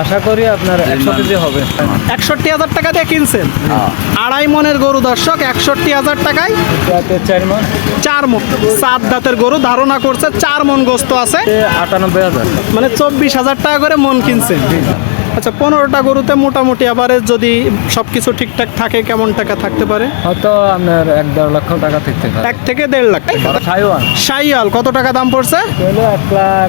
আশা করি আপনার একশো কেজি হবে। একষট্টি হাজার টাকা দিয়ে কিনছেন? আড়াই মনের গরু দর্শক একষট্টি হাজার টাকায় চার মন। চার মন। সাত দাঁতের গরু ধারণা করছে চার মন গোস্ত আছে। আটানব্বই হাজার। মানে চব্বিশ হাজার টাকা করে মন কিনছেন। আচ্ছা পনেরোটা গরুতে মোটামুটি আবারে যদি সব কিছু ঠিকঠাক থাকে কেমন টাকা থাকতে পারে? হয়তো আপনার এক দেড় লক্ষ টাকা থাকতে পারে। এক থেকে দেড় লাখ সাইওয়ান সাইয়াল কত টাকা দাম পড়ছে? এক লাখ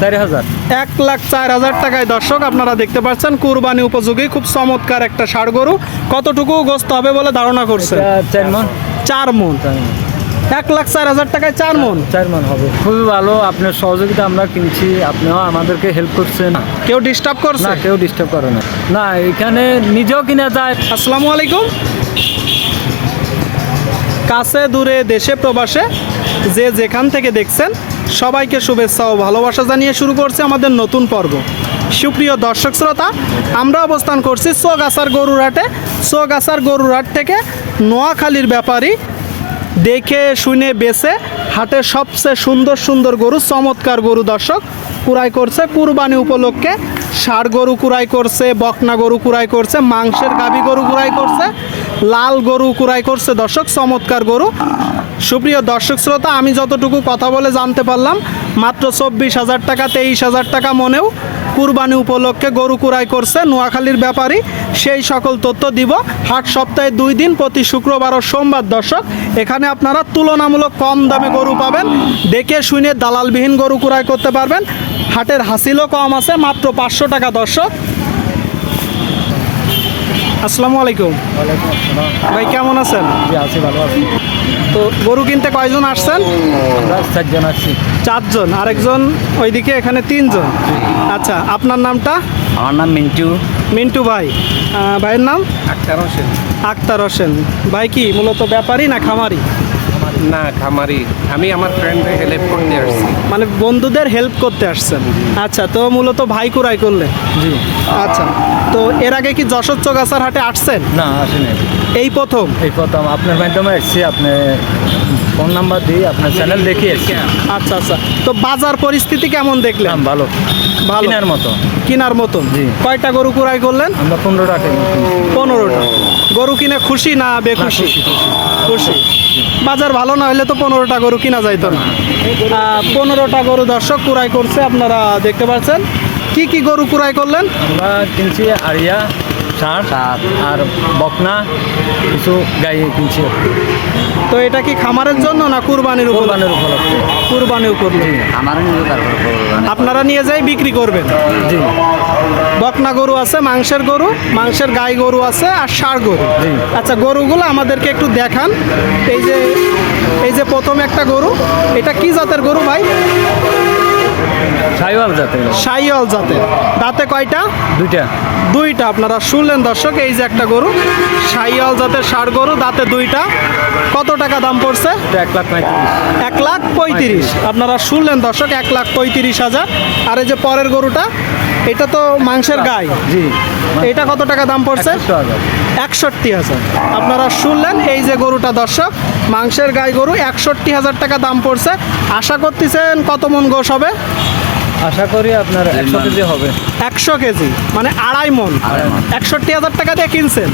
চারি হাজার। এক লাখ চার হাজার টাকায়। দর্শক আপনারা দেখতে পাচ্ছেন কুরবানি উপযোগী খুব চমৎকার একটা ষাড় গরু। কতটুকু গোস্ত হবে বলে ধারণা করছে? চার মন। চার মন। এক লাখ চার হাজার টাকায় চার মন। চার মন হবে। খুবই ভালো আপনার সহযোগিতা আমরা কিনছি আপনিও আমাদেরকে হেল্প করছেন। কেউ ডিস্টার্ব করছে? না কেউ ডিস্টার্ব করে না। না এখানে নিজেও কিনা যায়। আসসালামু আলাইকুম। কাছে দূরে দেশে প্রবাসে যে যেখান থেকে দেখছেন সবাইকে শুভেচ্ছা ও ভালোবাসা জানিয়ে শুরু করছে আমাদের নতুন পর্ব। সুপ্রিয় দর্শক শ্রোতা আমরা অবস্থান করছি সোগাছার গরুরহাটে। সোগাছার গরুরহাট থেকে নোয়াখালীর ব্যাপারী দেখে, শুনে, বেছে হাটের সবচেয়ে সুন্দর সুন্দর গরু, চমৎকার গরু দর্শক কুড়াই করছে। কুরবানি উপলক্ষে ষাড় গরু কুড়াই করছে, বকনা গরু কুড়াই করছে, মাংসের গাবি গরু কুড়াই করছে, লাল গরু কুড়াই করছে দর্শক, চমৎকার গরু। সুপ্রিয় দর্শক শ্রোতা, আমি যতটুকু কথা বলে জানতে পারলাম, মাত্র চব্বিশ হাজার টাকা, তেইশ হাজার টাকা মনেও কুরবানি উপলক্ষে গরু কুরাই করছে নোয়াখালীর ব্যাপারী। সেই সকল তথ্য দিব। হাট সপ্তাহে দুই দিন প্রতি শুক্রবার ও সোমবার দর্শক। এখানে আপনারা তুলনামূলক কম দামে গরু পাবেন। দেখে শুনে দালালবিহীন গরু কুরাই করতে পারবেন। হাটের হাসিলও কম আছে, মাত্র পাঁচশো টাকা দর্শক। আসসালামু আলাইকুম। ভাই কেমন আছেন? আছি ভালো আছি। তো গরু কিনতে কয়জন আসছেন? চারজন আসছি। চারজন আরেকজন ওইদিকে এখানে তিনজন। আচ্ছা আপনার নামটা? আমার নাম মিন্টু। মিন্টু ভাই। ভাইয়ের নাম? আক্তার হোসেন। আক্তার হোসেন। ভাই কি মূলত ব্যাপারী না খামারি? না খামারি। আমি আমার ফ্রেন্ডকে হেল্প করতে আসছি। মানে বন্ধুদের হেল্প করতে আসছেন? আচ্ছা তো মূলত ভাই কুরাই করলে? জি। আচ্ছা তো এর আগে কি যশোর চৌগাছার হাটে আসছেন? না আসেনি। এই প্রথম? এই প্রথম। আপনার মাধ্যমে এসেছি আপনি ফোন নাম্বার দিই আপনার চ্যানেল দেখি এসেছি। আচ্ছা আচ্ছা। তো বাজার পরিস্থিতি কেমন দেখলেন? ভালো। ভালো। কেনার মতো। কেনার মতো? জি। কয়টা গরু কুরাই করলেন? আমরা পনেরো টাকা পনেরোটা। গরু কিনে খুশি না বেখুশি? বাজার ভালো না হলে তো পনেরোটা গরু কিনা যাইতো না। পনেরোটা গরু দর্শক কুরাই করছে, আপনারা দেখতে পাচ্ছেন। কি কি গরু কুরাই করলেন? আমরা কিনছি আরিয়া ষাট আর বকনা কিছু গাই কিনছি। তো এটা কি খামারের জন্য না কুরবানির কোরবানের উপলক্ষে। কুরবানি উপলক্ষে। আমার আপনারা নিয়ে যাই বিক্রি করবেন? জি। বকনা গরু আছে মাংসের গরু মাংসের গাই গরু আছে আর ষাড় গরু। আচ্ছা গরুগুলো আমাদেরকে একটু দেখান। এই যে এই যে প্রথম একটা গরু এটা কি জাতের গরু ভাই? সাইওয়াল জাতের সাইয়াল জাতের। দাঁতে কয়টা? দুইটা। দুইটা আপনারা শুনলেন দর্শক এই যে একটা গরু সাইয়াল জাতের ষাড় গরু দাঁতে দুইটা। কত টাকা দাম পড়ছে? এক লাখ পঁয়ত্রিশ। এক লাখ পঁয়ত্রিশ আপনারা শুনলেন দর্শক এক লাখ পঁয়ত্রিশ হাজার। আর এই যে পরের গরুটা এটা তো মাংসের গাই। জি। এটা কত টাকা দাম পড়ছে? একষট্টি হাজার। আপনারা শুনলেন এই যে গরুটা দর্শক মাংসের গাই গরু একষট্টি হাজার টাকা দাম পড়ছে। আশা করতেছেন কত মন গোশ হবে? আশা করি আপনার একশো কেজি হবে। একশো কেজি মানে আড়াই মন। একষট্টি হাজার টাকা দিয়ে কিনছেন।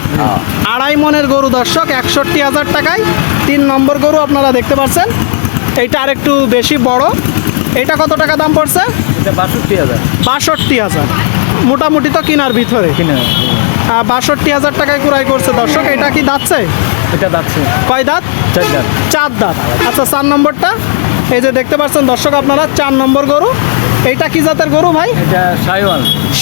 আড়াই মনের গরু দর্শক একষট্টি হাজার টাকায় তিন নম্বর গরু আপনারা দেখতে পাচ্ছেন। এইটা আরেকটু বেশি বড়। এটা কত টাকা দাম পড়ছে? এটা বাষট্টি হাজার। বাষট্টি হাজার। মোটামুটি তো কিনার ভিতরে। কিনে আহ, বাষট্টি হাজার টাকায় কুড়াই করছে দর্শক এটা কি দাচ্ছে এটা যাচ্ছে কয় দাঁত? চার হাজার চার দাঁত। আচ্ছা চার নম্বরটা। এই যে দেখতে পাচ্ছেন দর্শক আপনারা চার নম্বর গরু। এইটা কি জাতের গরু ভাই? এটা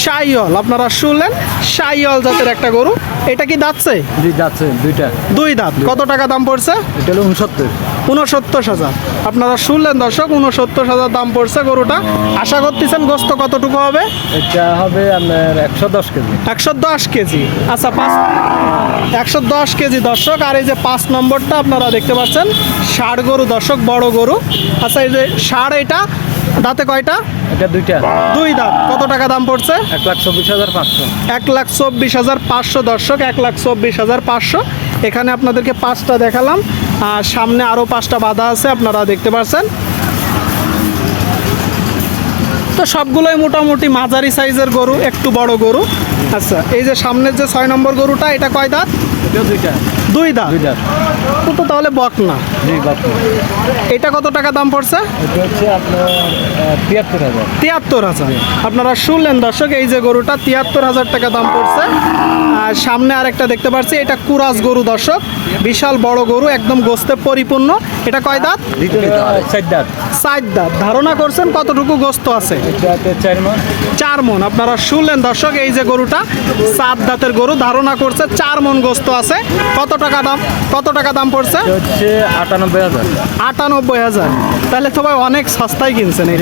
সাইওয়াল আপনারা শুনলেন? সাইয়ল জাতের একটা গরু। এটা কি দাঁতছে জি দুইটা। দুই দাঁত। কত টাকা দাম পড়ছে? এটা হলো উনসত্তর উনসত্তর হাজার। আপনারা শুনলেন দর্শক উনসত্তর হাজার দাম পড়ছে গরুটা। আশা করতেছেন গোস্ত কতটুকু হবে? এটা হবে আপনার একশো দশ কেজি। একশো দশ কেজি। আচ্ছা পাঁচ একশো দশ কেজি দর্শক। আর এই যে পাঁচ নম্বরটা আপনারা দেখতে পাচ্ছেন ষাট গরু দর্শক বড় গরু। আচ্ছা এই যে ষাড় এটা দাঁতে কয়টা? এটা দুইটা। দুই দাঁত কত টাকা দাম পড়ছে? এক লাখ চব্বিশ হাজার পাঁচশো। এক লাখ চব্বিশ হাজার পাঁচশো দর্শক এক লাখ চব্বিশ হাজার পাঁচশো। এখানে আপনাদেরকে পাঁচটা দেখালাম। আর সামনে আরও পাঁচটা বাধা আছে আপনারা দেখতে পাচ্ছেন। তো সবগুলোই মোটামুটি মাঝারি সাইজের গরু একটু বড় গরু। আচ্ছা এই যে সামনের যে ছয় নম্বর গরুটা এটা কয় দাঁত? এটা দুইটা। দুই দাঁত। তো তো তাহলে বক না। জি এটা কত টাকা দাম পড়ছে? এটা হচ্ছে আপনার তিয়াত্তর হাজার। তিয়াত্তর হাজার। আপনারা শুনলেন দর্শক এই যে গরুটা তিয়াত্তর হাজার টাকা দাম পড়ছে। আর সামনে আরেকটা দেখতে পাচ্ছি এটা কুরাস গরু দর্শক। বিশাল বড় গরু একদম গোস্তে পরিপূর্ণ। এটা কয় দাঁত? চার দাঁত। ধারণা করছেন কতটুকু গোস্ত আছে? মন। চার মন। আপনারা শুনলেন দর্শক এই যে গরুটা সাত দাঁতের গরু। ধারণা করছে চার মন গোস্ত আছে। কত টাকা দাম? কত টাকা দাম পড়ছে? হচ্ছে আটানব্বই হাজার। আটানব্বই হাজার। তাহলে তো ভাই অনেক সস্তায় কিনছেন এই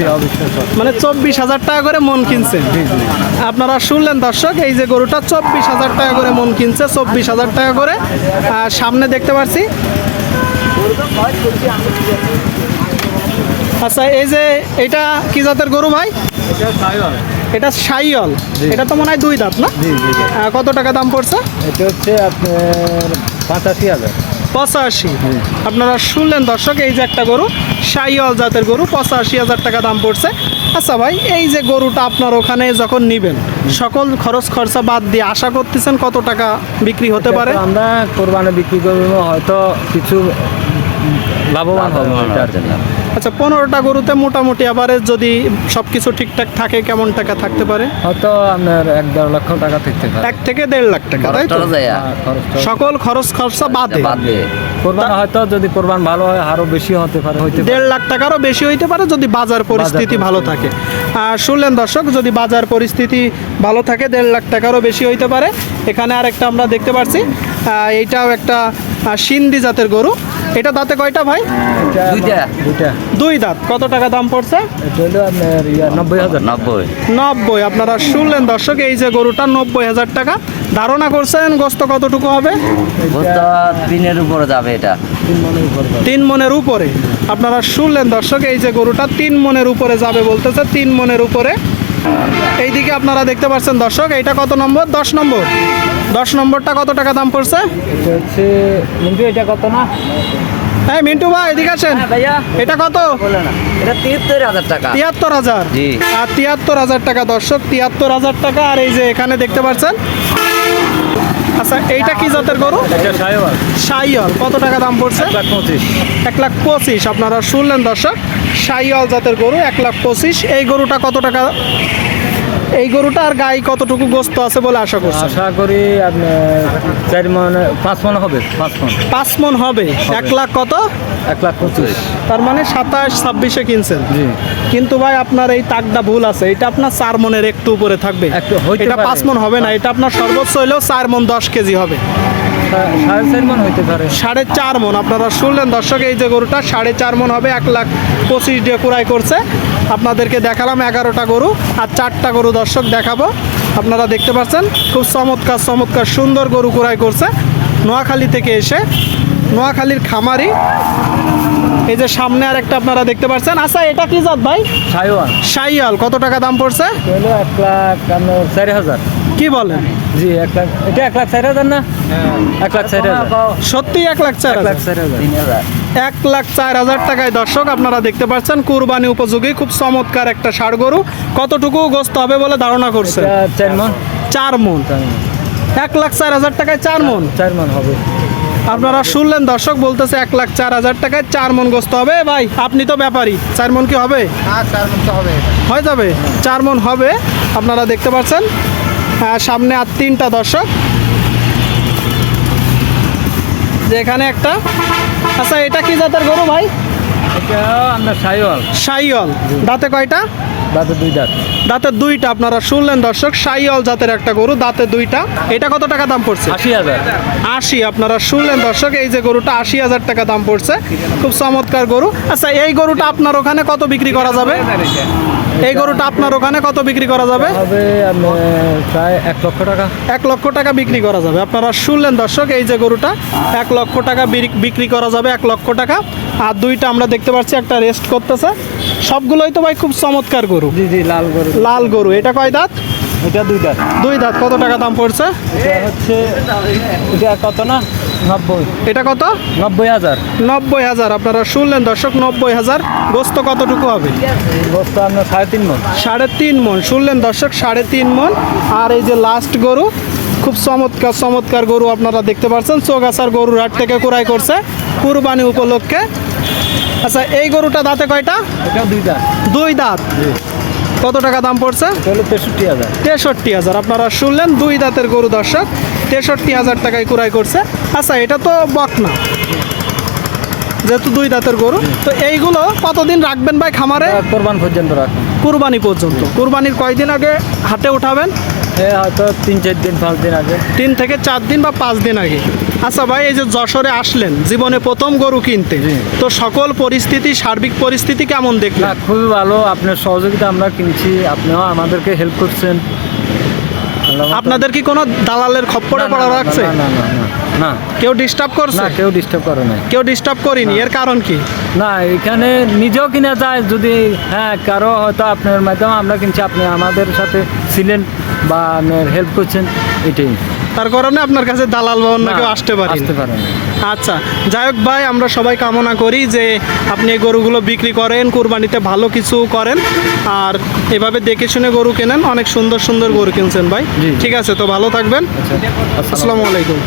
মানে চব্বিশ হাজার টাকা করে মন কিনছেন। আপনারা শুনলেন দর্শক এই যে গরুটা চব্বিশ হাজার টাকা করে মন কিনছে চব্বিশ হাজার টাকা করে। সামনে দেখতে পাচ্ছি আচ্ছা এই যে এটা কি জাতের গরু ভাই? এটা সাইয়ল এটা তো মনে হয় দুই দাঁত না? কত টাকা দাম পড়ছে? এটা হচ্ছে আপনার পঁচাশি হাজার। পঁচাশি। আপনারা শুনলেন দর্শক এই যে একটা গরু সাইওয়াল জাতের গরু পঁচাশি হাজার টাকা দাম পড়ছে। আচ্ছা ভাই এই যে গরুটা আপনার ওখানে যখন নিবেন সকল খরচ খরচা বাদ দিয়ে আশা করতেছেন কত টাকা বিক্রি হতে পারে? আমরা কোরবানি বিক্রি করব হয়তো কিছু লাভবান হবে এটার জন্য। আচ্ছা পনেরোটা গরুতে মোটামুটি আবার যদি সব কিছু ঠিকঠাক থাকে কেমন টাকা থাকতে পারে? হয়তো আপনার এক দেড় লক্ষ টাকা থাকতে পারে। এক থেকে দেড় লাখ টাকা তাই তো? খরচটা সকল খরচ খরচা বাদে বাদ দিয়ে কোরবান হয়তো যদি কোরবান ভালো হয় আরও বেশি হতে পারে হইতে দেড় লাখ টাকারও বেশি হইতে পারে যদি বাজার পরিস্থিতি ভালো থাকে। আর শুনলেন দর্শক যদি বাজার পরিস্থিতি ভালো থাকে দেড় লাখ টাকারও বেশি হইতে পারে। এখানে আরেকটা আমরা দেখতে পাচ্ছি এইটাও একটা সিন্ধি জাতের গরু। এটা দাঁতে কয়টা ভাই? দুইটা। দুইটা। দুই দাঁত। কত টাকা দাম পড়ছে? নব্বই আপনারা শুনলেন দর্শক এই যে গরুটা নব্বই হাজার টাকা। ধারণা করছেন গোস্ত কতটুকু হবে? তিনের উপরে যাবে এটা। তিন মনের তিন মনের উপরে। আপনারা শুনলেন দর্শক এই যে গরুটা তিন মনের উপরে যাবে বলতেছে তিন মনের উপরে। এইদিকে আপনারা দেখতে পাচ্ছেন দর্শক এইটা কত নম্বর? দশ নম্বর। দশ নম্বরটা কত টাকা দাম পড়ছে? এটা হচ্ছে কিন্তু এটা কত না? হ্যাঁ মিন্টু ভাই এদিকে আসেন। এটা কত? বলে এটা তিয়াত্তর হাজার টাকা। তিয়াত্তর হাজার? জি। আর তিয়াত্তর হাজার টাকা দর্শক তিয়াত্তর হাজার টাকা। আর এই যে এখানে দেখতে পাচ্ছেন আচ্ছা এইটা কি জাতের গরু? সাইওয়াল। সাইয়ল কত টাকা দাম পড়ছে? এক লাখ পঁচিশ। এক লাখ পঁচিশ। আপনারা শুনলেন দর্শক সাইয়াল জাতের গরু এক লাখ পঁচিশ। এই গরুটা কত টাকা এই গরুটা আর গাই কতটুকু গোস্ত আছে বলে আশা করছি আশা করি চার মনে পাঁচ মন হবে পাঁচ মন। পাঁচ মন হবে। এক লাখ কত? এক লাখ পঁচিশ। তার মানে সাতাশ ছাব্বিশে কিনছেন। জি। কিন্তু ভাই আপনার এই তাকটা ভুল আছে। এটা আপনার চার মনের একটু উপরে থাকবে। এটা পাঁচ মন হবে না। এটা আপনার সর্বোচ্চ হইলেও চার মন দশ কেজি হবে। সাড়ে চার মন মন। আপনারা শুনলেন দর্শক এই যে গরুটা সাড়ে চার মন হবে। এক লাখ পঁচিশ দিয়ে কুড়াই করছে। আপনাদেরকে দেখালাম এগারোটা গরু আর চারটা গরু দর্শক দেখাবো। আপনারা দেখতে পাচ্ছেন খুব চমৎকার চমৎকার সুন্দর গরু কুড়াই করছে। নোয়াখালী থেকে এসে নোয়াখালীর খামারি। এই যে সামনে আর একটা আপনারা দেখতে পাচ্ছেন। আচ্ছা এটা কি জাত ভাই? সাইওয়াল। সাইয়াল কত টাকা দাম পড়ছে? এক লাখ চার হাজার। কি বলেন? জি এক লাখ এটা এক লাখ চার হাজার না? এক লাখ চার হাজার। সত্যি এক লাখ চার লাখ? চার হাজার। এক লাখ চার হাজার টাকায়। দর্শক আপনারা দেখতে পাচ্ছেন কুরবানি উপযোগী খুব চমৎকার একটা ষাড় গরু কতটুকু গোস্ত হবে বলে ধারণা করছে চার মন। মন। এক লাখ চার হাজার টাকায় চার মন? চার মন হবে। আপনারা শুনলেন দর্শক বলতেছে এক লাখ চার হাজার টাকায় চার মন গোস্ত হবে। ভাই আপনি তো ব্যাপারী। চার মন কি হবে? হয়ে যাবে? চার মন হবে। আপনারা দেখতে পাচ্ছেন সামনে আর তিনটা দর্শক। যে এখানে একটা আচ্ছা এটা কি জাতের গরু ভাই? এটা সাইওয়াল। সাইয়ল দাঁতে কয়টা? দুই দাঁত। দাঁতের দুইটা আপনারা শুনলেন দর্শক জাতের একটা গরু দাঁতে দুইটা। এটা কত টাকা দাম পড়ছে? আশি হাজার। আশি আপনারা শুনলেন দর্শক এই যে গরুটা আশি হাজার টাকা দাম পড়ছে। খুব চমৎকার গরু। আচ্ছা এই গরুটা আপনার ওখানে কত বিক্রি করা যাবে? এই গরুটা আপনার ওখানে কত বিক্রি করা যাবে? প্রায় এক লক্ষ টাকা। এক লক্ষ টাকা বিক্রি করা যাবে। আপনারা শুনলেন দর্শক এই যে গরুটা এক লক্ষ টাকা বিক্রি করা যাবে এক লক্ষ টাকা। আর দুইটা আমরা দেখতে পাচ্ছি একটা রেস্ট করতেছে। সবগুলোই তো ভাই খুব চমৎকার গরু। জি জি লাল গরু। লাল গরু। এটা কয় দাঁত? এটা দুই দাঁত। দুই দাঁত। কত টাকা দাম পড়ছে? হচ্ছে এটা কত না? নব্বই। এটা কত? নব্বই হাজার। নব্বই হাজার। আপনারা শুনলেন দর্শক নব্বই হাজার। গোস্ত কতটুকু হবে? বস্তা আপনার সাড়ে তিন মন সাড়ে তিন মন শুনলেন দর্শক সাড়ে তিন মন আর এই যে লাস্ট গরু খুব চমৎকার চমৎকার গরু আপনারা দেখতে পাচ্ছেন। চৌগাছার গরুর হাট থেকে কুড়াই করছে কুরবানি উপলক্ষে। আচ্ছা এই গরুটা দাঁতে কয়টা? এটা দুইটা দুই দাঁত। কত টাকা দাম পড়ছে? তেষট্টি হাজার। তেষট্টি হাজার। আপনারা শুনলেন দুই দাঁতের গরু দর্শক তেষট্টি হাজার টাকায় কুড়াই করছে। আচ্ছা এটা তো বকনা যেহেতু দুই দাঁতের গরু। তো এইগুলো কতদিন রাখবেন ভাই খামারে? কোরবান পর্যন্ত রাখুন। কুরবানি পর্যন্ত। কুরবানির কয়দিন আগে হাটে উঠাবেন? এ হয়তো তিন চার দিন পাঁচ দিন আগে। তিন থেকে চার দিন বা পাঁচ দিন আগে। আচ্ছা ভাই এই যে যশোরে আসলেন জীবনে প্রথম গরু কিনতে তো সকল পরিস্থিতি সার্বিক পরিস্থিতি কেমন না দেখলেন খুবই ভালো আপনার সহযোগিতা আমরা কিনছি আপনিও আমাদেরকে হেল্প করছেন। আপনাদের কি কোনো দালালের খপ্পরে না, না, পড়া না, রাখছে না না না না না। কেউ ডিস্টার্ব করছে? না কেউ ডিস্টার্ব করে নাই। কেউ ডিস্টার্ব করিনি এর কারণ কি? না এখানে নিজেও কিনা যায় যদি হ্যাঁ কারও হয়তো আপনার মাধ্যমে আমরা কিনছি আপনি আমাদের সাথে ছিলেন বা হেল্প করছেন এটাই। তার কারণে আপনার কাছে দালাল বা অন্য কেউ আসতে পারে আসতে পারে আচ্ছা যাই হোক ভাই আমরা সবাই কামনা করি যে আপনি এই গরুগুলো বিক্রি করেন কুরবানিতে ভালো কিছু করেন আর এভাবে দেখে শুনে গরু কেনেন অনেক সুন্দর সুন্দর গরু কিনছেন ভাই। ঠিক আছে তো ভালো থাকবেন। আচ্ছা। আসসালামু আলাইকুম।